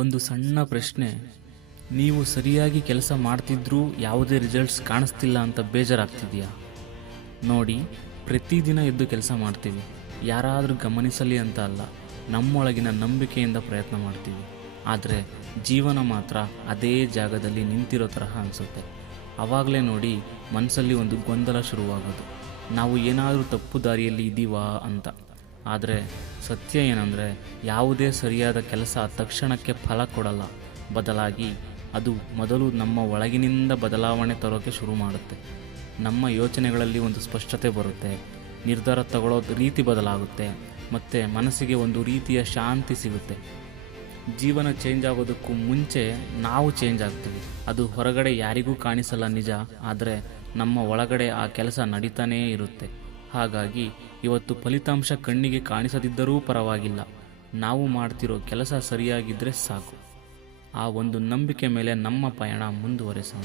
ಒಂದು ಸಣ್ಣ ಪ್ರಶ್ನೆ. ನೀವು ಸರಿಯಾಗಿ ಕೆಲಸ ಮಾಡ್ತಿದ್ರೂ ಯಾವುದೇ ರಿಸಲ್ಟ್ಸ್ ಕಾಣಿಸ್ತಿಲ್ಲ ಅಂತ ಬೇಜಾರಾಗ್ತಿದೆಯಾ? ನೋಡಿ, ಪ್ರತಿದಿನ ಎದ್ದು ಕೆಲಸ ಮಾಡ್ತೀವಿ, ಯಾರಾದರೂ ಗಮನಿಸಲಿ ಅಂತ ಅಲ್ಲ, ನಮ್ಮೊಳಗಿನ ನಂಬಿಕೆಯಿಂದ ಪ್ರಯತ್ನ ಮಾಡ್ತೀವಿ. ಆದರೆ ಜೀವನ ಮಾತ್ರ ಅದೇ ಜಾಗದಲ್ಲಿ ನಿಂತಿರೋ ತರಹ ಅನಿಸುತ್ತೆ. ಆವಾಗಲೇ ನೋಡಿ ಮನಸ್ಸಲ್ಲಿ ಒಂದು ಗೊಂದಲ ಶುರುವಾಗೋದು, ನಾವು ಏನಾದರೂ ತಪ್ಪು ದಾರಿಯಲ್ಲಿ ಇದ್ದೀವಾ ಅಂತ. ಆದರೆ ಸತ್ಯ ಏನಂದರೆ, ಯಾವುದೇ ಸರಿಯಾದ ಕೆಲಸ ತಕ್ಷಣಕ್ಕೆ ಫಲ ಕೊಡಲ್ಲ. ಬದಲಾಗಿ ಅದು ಮೊದಲು ನಮ್ಮ ಒಳಗಿನಿಂದ ಬದಲಾವಣೆ ತರೋಕ್ಕೆ ಶುರು ಮಾಡುತ್ತೆ. ನಮ್ಮ ಯೋಚನೆಗಳಲ್ಲಿ ಒಂದು ಸ್ಪಷ್ಟತೆ ಬರುತ್ತೆ, ನಿರ್ಧಾರ ತಗೊಳ್ಳೋ ರೀತಿ ಬದಲಾಗುತ್ತೆ, ಮತ್ತು ಮನಸ್ಸಿಗೆ ಒಂದು ರೀತಿಯ ಶಾಂತಿ ಸಿಗುತ್ತೆ. ಜೀವನ ಚೇಂಜ್ ಆಗೋದಕ್ಕೂ ಮುಂಚೆ ನಾವು ಚೇಂಜ್ ಆಗ್ತೀವಿ. ಅದು ಹೊರಗಡೆ ಯಾರಿಗೂ ಕಾಣಿಸಲ್ಲ ನಿಜ, ಆದರೆ ನಮ್ಮ ಒಳಗಡೆ ಆ ಕೆಲಸ ನಡೀತಾನೇ ಇರುತ್ತೆ. ಹಾಗಾಗಿ ಇವತ್ತು ಫಲಿತಾಂಶ ಕಣ್ಣಿಗೆ ಕಾಣಿಸದಿದ್ದರೂ ಪರವಾಗಿಲ್ಲ, ನಾವು ಮಾಡ್ತಿರೋ ಕೆಲಸ ಸರಿಯಾಗಿದ್ದರೆ ಸಾಕು. ಆ ಒಂದು ನಂಬಿಕೆ ಮೇಲೆ ನಮ್ಮ ಪಯಣ ಮುಂದುವರೆಸೋಣ.